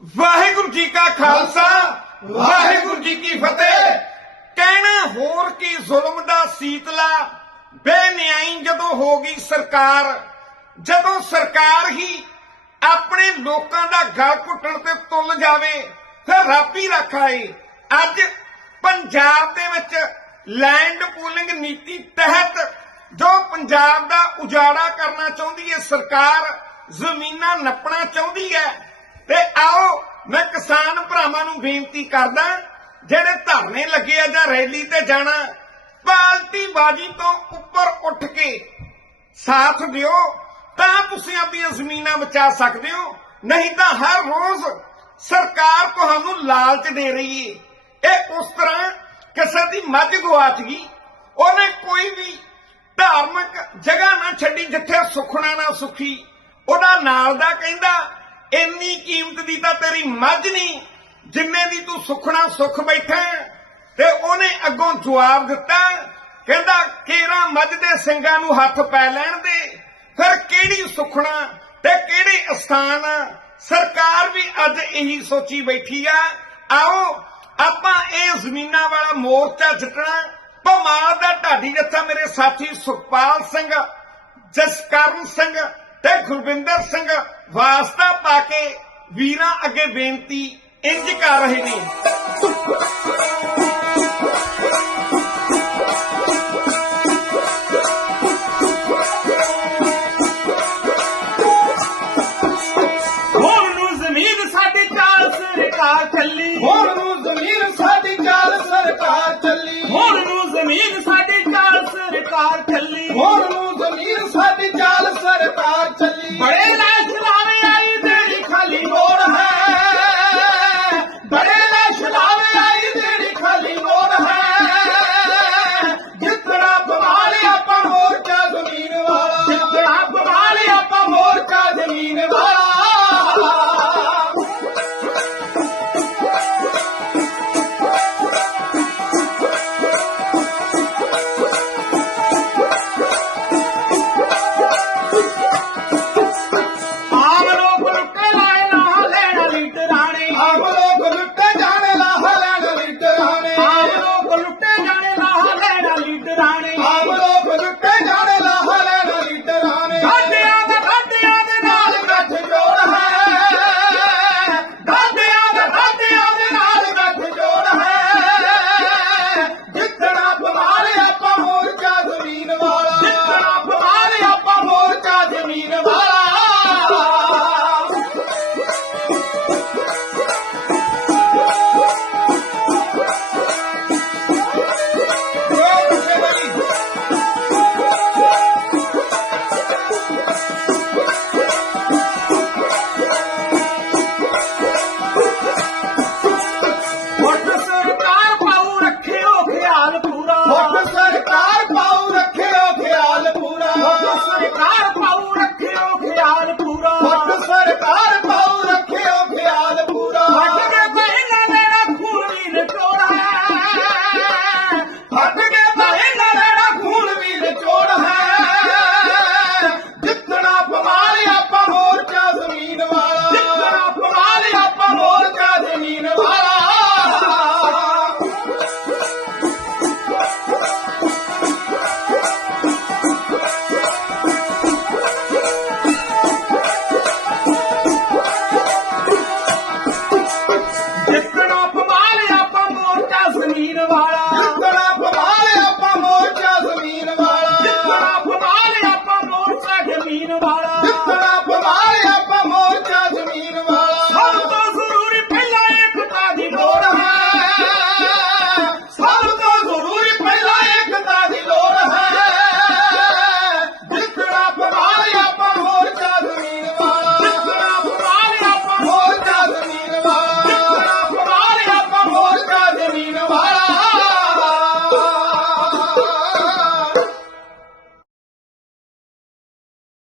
ਵਾਹਿਗੁਰੂ ਜੀ ਕਾ ਖਾਲਸਾ ਵਾਹਿਗੁਰੂ ਜੀ ਕੀ ਫਤਿਹ। ਕਹਿਣਾ ਹੋਰ ਕੀ ਜ਼ੁਲਮ ਦਾ ਸੀਤਲਾ। ਬੇਨਿਆਈ ਜਦੋਂ ਹੋ ਗਈ ਸਰਕਾਰ ਜਦੋਂ ਸਰਕਾਰ ਹੀ ਆਪਣੇ ਲੋਕਾਂ ਦਾ ਗਲ ਘੁੱਟਣ ਤੇ ਤੁੱਲ ਜਾਵੇ ਫਿਰ ਰੱਬ ਹੀ ਰੱਖ ਆਏ। ਅੱਜ ਪੰਜਾਬ ਦੇ ਵਿੱਚ ਲੈਂਡ ਪੂਲਿੰਗ ਨੀਤੀ ਤਹਿਤ ਜੋ ਪੰਜਾਬ ਦਾ ਉਜਾੜਾ ਕਰਨਾ ਚਾਹੁੰਦੀ ਹੈ ਸਰਕਾਰ ਜ਼ਮੀਨਾਂ ਨੱਪਣਾ ਚਾਹੁੰਦੀ ਹੈ ਤੇ ਆਓ ਮੈਂ ਕਿਸਾਨ ਭਰਾਵਾਂ ਨੂੰ ਬੇਨਤੀ ਕਰਦਾ, ਜਿਹੜੇ ਧਰਨੇ ਲੱਗੇ ਆ ਜਾਂ ਰੈਲੀ ਤੇ ਜਾਣਾ ਪਾਲਟੀ ਬਾਜੀ ਤੋਂ ਉੱਪਰ ਉੱਠ ਕੇ ਸਾਥ ਦਿਓ, ਤਾਂ ਤੁਸੀਂ ਆਪਣੀਆਂ ਜ਼ਮੀਨਾਂ ਬਚਾ ਸਕਦੇ ਹੋ। ਨਹੀਂ ਤਾਂ ਹਰ ਰੋਜ਼ ਸਰਕਾਰ ਤੁਹਾਨੂੰ ਲਾਲਚ ਦੇ ਰਹੀ ਹੈ ਇਹ ਉਸ ਤਰ੍ਹਾਂ ਕਿਸੇ ਦੀ ਮੱਝ ਗਵਾਚ ਗਈ ਉਹਨੇ ਕੋਈ ਵੀ ਧਾਰਮਿਕ ਜਗ੍ਹਾ ਨਾ ਛੱਡੀ ਜਿੱਥੇ ਸੁਖਣਾ ਨਾ ਸੁਖੀ। ਉਹਦਾ ਨਾਲ ਦਾ ਕਹਿੰਦਾ ਇੰਨੀ ਕੀਮਤ ਦੀ ਤਾਂ ਤੇਰੀ ਮੱਝ ਨਹੀਂ, ਜਿੰਨੇ ਦੀ ਤੂੰ ਸੁਖਣਾ ਸੁਖ ਬੈਠਾ ਤੇ ਉਹਨੇ ਅੱਗੋਂ ਜਵਾਬ ਦਿੱਤਾ, ਕਹਿੰਦਾ, ਕੇਰਾ ਮੱਝ ਦੇ ਸਿੰਘਾਂ ਨੂੰ ਹੱਥ ਪੈ ਲੈਣ ਦੇ। ਫਿਰ ਕਿਹੜੀ ਸੁਖਣਾ ਤੇ ਕਿਹੜੇ ਅਸਥਾਨ ਸਰਕਾਰ ਵੀ ਅੱਜ ਇਹੀ ਸੋਚੀ ਬੈਠੀ ਆ। ਆਓ, ਆਪਾਂ ਇਹ ਜ਼ਮੀਨਾਂ ਵਾਲਾ ਮੋਰਚਾ ਜਿੱਤਣਾ। ਭਮਾਲ ਦਾ ਢਾਡੀ ਜੱਥਾ ਮੇਰੇ ਸਾਥੀ ਸੁਖਪਾਲ ਸਿੰਘ, ਜਸਕਰਨ ਸਿੰਘ ਤੇ ਗੁਰਵਿੰਦਰ ਸਿੰਘ ਵਾਸਤਾ ਪਾ ਕੇ ਵੀਰਾਂ ਅੱਗੇ ਬੇਨਤੀ ਇੰਜ ਕਰ ਰਹੇ ਨੇ। ਹੁਣ ਨੂੰ ਜ਼ਮੀਨ ਸਾਡੀ ਚਾਲ ਸਰਕਾਰ ਚੱਲੀ। ਹੁਣ ਨੂੰ ਜ਼ਮੀਨ ਸਾਡੀ ਚਾਲ ਸਰਕਾਰ ਚੱਲੀ। ਹੁਣ ਨੂੰ ਜ਼ਮੀਨ ਸਾਡੀ ਚਾਲ ਸਰਕਾਰ ਚੱਲੀ। ਹੁਣ ਨੂੰ ਜ਼ਮੀਨ ਸਾਡੀ